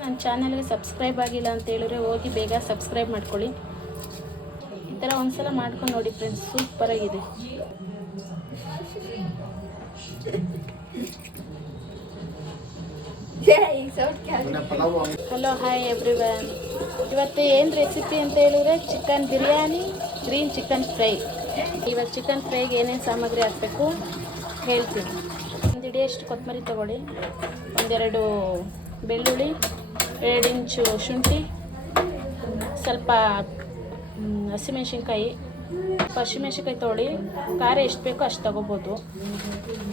ನನ್ನ ಚಾನಲ್ಗೆ ಸಬ್ಸ್ಕ್ರೈಬ್ ಆಗಿಲ್ಲ ಅಂತ ಹೇಳಿದ್ರೆ ಹೋಗಿ ಬೇಗ ಸಬ್ಸ್ಕ್ರೈಬ್ ಮಾಡ್ಕೊಳ್ಳಿ. ಈ ಥರ ಒಂದ್ಸಲ ಮಾಡ್ಕೊಂಡು ನೋಡಿ ಫ್ರೆಂಡ್ಸ್, ಸೂಪರಾಗಿದೆ. Hello, hi everyone. ಇವತ್ತು ಏನು ರೆಸಿಪಿ ಅಂತ ಹೇಳಿದ್ರೆ chicken biryani, green chicken fry. ಇವಾಗ ಚಿಕನ್ ಫ್ರೈಗೆ ಏನೇನು ಸಾಮಗ್ರಿ ಹಾಕಬೇಕು ಹೇಳ್ತೀನಿ. ಒಂದು ಹಿಡಿಯಷ್ಟು ಕೊತ್ತಂಬರಿ ತೊಗೊಳ್ಳಿ, ಒಂದೆರಡು ಬೆಳ್ಳುಳ್ಳಿ, 2 ಇಂಚು ಶುಂಠಿ, ಸ್ವಲ್ಪ ಹಸಿಮೆಣ್ಸಿನ್ಕಾಯಿ ತೊಗೊಳ್ಳಿ. ಖಾರ ಎಷ್ಟು ಬೇಕೋ ಅಷ್ಟು ತೊಗೋಬೋದು.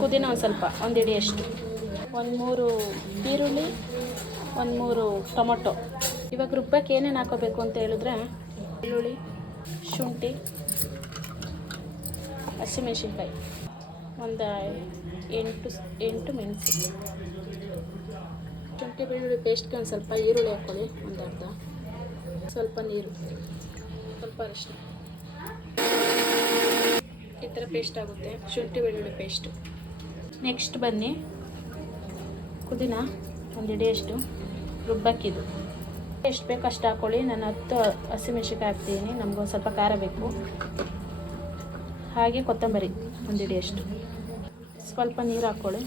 ಪುದೀನ ಒಂದು ಸ್ವಲ್ಪ, ಒಂದು ಹಿಡಿಯಷ್ಟು, 3 ಈರುಳ್ಳಿ, 3 ಟೊಮೊಟೊ. ಇವಾಗ ರುಬ್ಬಕ್ಕೆ ಏನೇನು ಹಾಕೋಬೇಕು ಅಂತ ಹೇಳಿದ್ರೆ ಬೆಳ್ಳುಳ್ಳಿ, ಶುಂಠಿ, ಹಸಿಮೆಣ್ಸಿನ್ಕಾಯಿ, ಒಂದು 8 ಮೆಣಸು. ಶುಂಠಿ ಬೆಳ್ಳುಳ್ಳಿ ಪೇಸ್ಟ್ಗೆ ಒಂದು ಸ್ವಲ್ಪ ಈರುಳ್ಳಿ ಹಾಕ್ಕೊಳ್ಳಿ, ಒಂದು ಅರ್ಧ, ಸ್ವಲ್ಪ ನೀರು, ಸ್ವಲ್ಪ ಅರಿಶಿನ. ಈ ಥರ ಪೇಸ್ಟ್ ಆಗುತ್ತೆ ಶುಂಠಿ ಬೆಳ್ಳುಳ್ಳಿ ಪೇಸ್ಟು. ನೆಕ್ಸ್ಟ್ ಬನ್ನಿ, ಪುದೀನ ಒಂದು ಹಿಡಿಯಷ್ಟು ರುಬ್ಬಕ್ಕಿದು ಎಷ್ಟು ಬೇಕು ಅಷ್ಟು ಹಾಕ್ಕೊಳ್ಳಿ. ನಾನು 10 ಹಸಿಮೆಣ್ಸಿನ್ಕಾಯಿ ಹಾಕ್ತೀನಿ, ನಮಗೊಂದು ಸ್ವಲ್ಪ ಖಾರ ಬೇಕು. ಹಾಗೆ ಕೊತ್ತಂಬರಿ ಒಂದು ಹಿಡಿಯಷ್ಟು, ಸ್ವಲ್ಪ ನೀರು ಹಾಕ್ಕೊಳ್ಳಿ.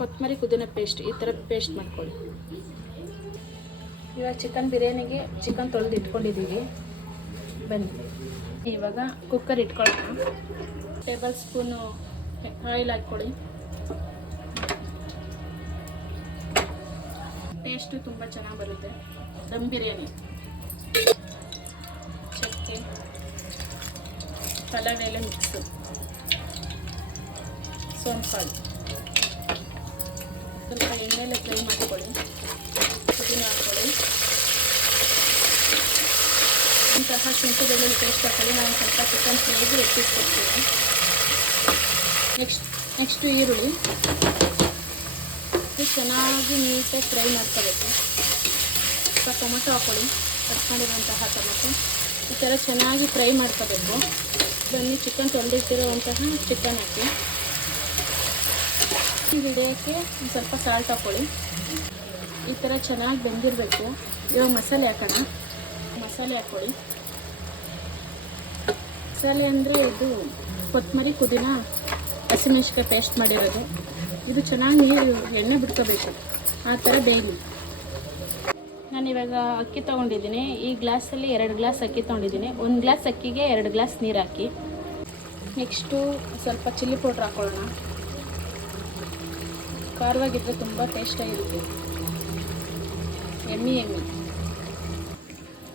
ಕೊತ್ತಂಬರಿ ಪುದೀನ ಪೇಸ್ಟ್ ಈ ಥರ ಪೇಸ್ಟ್ ಮಾಡ್ಕೊಳ್ಳಿ. ಇವಾಗ ಚಿಕನ್ ಬಿರಿಯಾನಿಗೆ ಚಿಕನ್ ತೊಳೆದು ಇಟ್ಕೊಂಡಿದ್ದೀವಿ. ಬನ್ನಿ ಇವಾಗ ಕುಕ್ಕರ್ ಇಟ್ಕೊಳ್ಳೋಣ. ಟೇಬಲ್ ಸ್ಪೂನು ಆಯಿಲ್ ಹಾಕ್ಕೊಳ್ಳಿ. ಟೇಸ್ಟು ತುಂಬ ಚೆನ್ನಾಗಿ ಬರುತ್ತೆ. ದಮ್ ಬಿರಿಯಾನಿ, ಚಕ್ಕೆ, ಪಲಾವ್ ಎಲೆ ಮಿಕ್ಸು, ಸೋಂಪಾಳು, ಸ್ವಲ್ಪ ಎಣ್ಣೆಲೆ ಫ್ರೈ ಮಾಡ್ಕೊಳ್ಳಿ. ಪುದೀನ ಹಾಕ್ಕೊಳ್ಳಿ. ಇಂತಹ ಶುಂಠಿ ಬೆಳ್ಳುಳ್ಳಿ ಪೇಸ್ಟ್ ಹಾಕೊಳ್ಳಿ. ನಾನು ಸ್ವಲ್ಪ ಚಿಕನ್ ಫ್ರೈಗೆ ಎತ್ತಿಸ್ಕೊಡ್ತೀನಿ. ನೆಕ್ಸ್ಟು ಈರುಳ್ಳಿ ಚೆನ್ನಾಗಿ ನೀಟಾಗಿ ಫ್ರೈ ಮಾಡ್ಕೋಬೇಕು. ಸ್ವಲ್ಪ ಟೊಮೊಟೊ ಹಾಕ್ಕೊಳ್ಳಿ, ಕಟ್ ಮಾಡಿರುವಂತಹ ಟೊಮೊಟೊ. ಈ ಥರ ಚೆನ್ನಾಗಿ ಫ್ರೈ ಮಾಡ್ಕೋಬೇಕು. ಬನ್ನಿ ಚಿಕನ್ ತೊಳೆದಿಟ್ಟಿರುವಂತಹ ಚಿಕನ್ ಹಾಕಿ. ಹಿಡಿಯೋಕ್ಕೆ ಒಂದು ಸ್ವಲ್ಪ ಸಾಲ್ಟ್ ಹಾಕ್ಕೊಳ್ಳಿ. ಈ ಥರ ಚೆನ್ನಾಗಿ ಬೆಂದಿರಬೇಕು. ಇವಾಗ ಮಸಾಲೆ ಹಾಕೋಣ. ಮಸಾಲೆ ಹಾಕ್ಕೊಳ್ಳಿ. ಮಸಾಲೆ ಅಂದರೆ ಇದು ಕೊತ್ತಂಬರಿ, ಪುದೀನ, ಹಸಿಮೆಣ್ಸಿನ್ಕಾಯಿ ಪೇಸ್ಟ್ ಮಾಡಿರೋದು. ಇದು ಚೆನ್ನಾಗಿ ಎಣ್ಣೆ ಬಿಡ್ಕೋಬೇಕು, ಆ ಥರ ಬೇಯಲಿ. ನಾನಿವಾಗ ಅಕ್ಕಿ ತೊಗೊಂಡಿದ್ದೀನಿ. ಈ ಗ್ಲಾಸಲ್ಲಿ 2 ಗ್ಲಾಸ್ ಅಕ್ಕಿ ತೊಗೊಂಡಿದ್ದೀನಿ. 1 ಗ್ಲಾಸ್ ಅಕ್ಕಿಗೆ 2 ಗ್ಲಾಸ್ ನೀರು ಹಾಕಿ. ನೆಕ್ಸ್ಟು ಸ್ವಲ್ಪ ಚಿಲ್ಲಿ ಪೌಡ್ರ್ ಹಾಕ್ಕೊಳ್ಳೋಣ. ಖಾರವಾಗಿದ್ದರೆ ತುಂಬ ಟೇಸ್ಟಾಗಿರುತ್ತೆ. ಎಮ್ಮಿ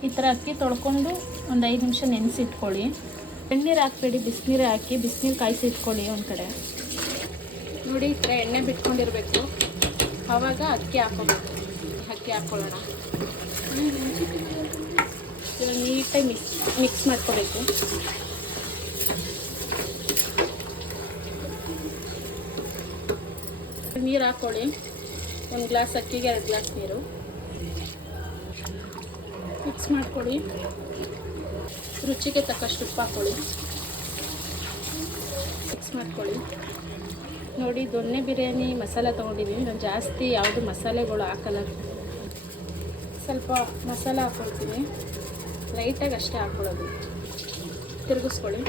ಈ ಥರ ಅಕ್ಕಿ ತೊಳ್ಕೊಂಡು ಒಂದು 5 ನಿಮಿಷ ನೆನೆಸಿಟ್ಕೊಳ್ಳಿ. ಎಣ್ಣೀರು ಹಾಕ್ಬೇಡಿ, ಬಿಸಿನೀರು ಹಾಕಿ ಬಿಸಿನೀರು ಕಾಯಿಸಿ ಇಟ್ಕೊಳ್ಳಿ ಒಂದು ಕಡೆ. ನೋಡಿ ಈ ಥರ ಎಣ್ಣೆ ಬಿಟ್ಕೊಂಡಿರಬೇಕು. ಆವಾಗ ಅಕ್ಕಿ ಹಾಕ್ಕೋಬೇಕು. ಅಕ್ಕಿ ಹಾಕ್ಕೊಳ್ಳೋಣ. ಇವಾಗ ನೀಟಾಗಿ ಮಿಕ್ಸ್ ಮಾಡ್ಕೋಬೇಕು. ನೀರು ಹಾಕ್ಕೊಳ್ಳಿ. 1 ಗ್ಲಾಸ್ ಅಕ್ಕಿಗೆ 2 ಗ್ಲಾಸ್ ನೀರು. ಮಿಕ್ಸ್ ಮಾಡ್ಕೊಳ್ಳಿ. ರುಚಿಗೆ ತಕ್ಕಷ್ಟು ಉಪ್ಪು ಹಾಕ್ಕೊಳ್ಳಿ. ಮಿಕ್ಸ್ ಮಾಡ್ಕೊಳ್ಳಿ. ನೋಡಿ, ದೊಣ್ಣೆ ಬಿರಿಯಾನಿ ಮಸಾಲೆ ತೊಗೊಂಡಿದ್ದೀನಿ. ನಾನು ಜಾಸ್ತಿ ಯಾವುದು ಮಸಾಲೆಗಳು ಹಾಕಲ್ಲ. ಸ್ವಲ್ಪ ಮಸಾಲೆ ಹಾಕ್ಕೊಳ್ತೀನಿ, ಲೈಟಾಗಿ ಅಷ್ಟೇ ಹಾಕ್ಕೊಳ್ಳೋದು. ತಿರುಗಿಸ್ಕೊಳ್ಳಿ.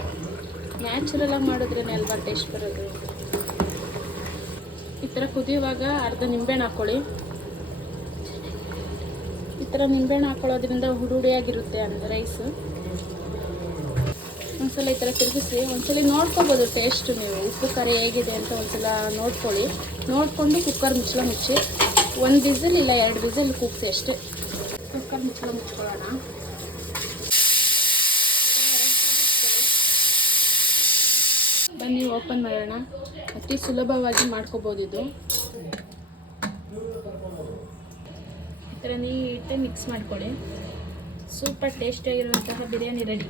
ನ್ಯಾಚುರಲಾಗಿ ಮಾಡಿದ್ರೇ ಅಲ್ವಾ ಟೇಸ್ಟ್ ಬರೋದು. ಈ ಥರ ಕುದಿಯುವಾಗ ಅರ್ಧ ನಿಂಬೆಹಣ್ಣು ಹಾಕ್ಕೊಳ್ಳಿ. ಈ ಥರ ನಿಂಬೆಹಣ್ಣು ಹಾಕ್ಕೊಳ್ಳೋದ್ರಿಂದ ಹುಡುಡಿಯಾಗಿರುತ್ತೆ ರೈಸು. ಒಂದ್ಸಲ ಈ ಥರ ತಿರುಗಿಸಿ. ಒಂದ್ಸಲ ನೋಡ್ಕೋಬೋದು ಟೇಸ್ಟ್, ನೀವು ಉಪ್ಪು ಖಾರ ಹೇಗಿದೆ ಅಂತ ಒಂದ್ಸಲ ನೋಡ್ಕೊಳ್ಳಿ. ನೋಡಿಕೊಂಡು ಕುಕ್ಕರ್ ಮುಚ್ಚಿ 1 ವಿಸಿಲ್ ಇಲ್ಲ 2 ವಿಸಿಲ್ ಕೂಗಿಸಿ ಅಷ್ಟೇ. ಕುಕ್ಕರ್ ಮುಚ್ಕೊಳ್ಳೋಣ. ಬನ್ನಿ ಓಪನ್ ಮಾಡೋಣ. ಅತಿ ಸುಲಭವಾಗಿ ಮಾಡ್ಕೋಬೋದು ಇದು. ಈ ಥರ ನೀಟಾಗಿ ಮಿಕ್ಸ್ ಮಾಡ್ಕೊಳ್ಳಿ. ಸೂಪರ್ ಟೇಸ್ಟಿಯಾಗಿರುವಂತಹ ಬಿರಿಯಾನಿ ರೆಡಿ.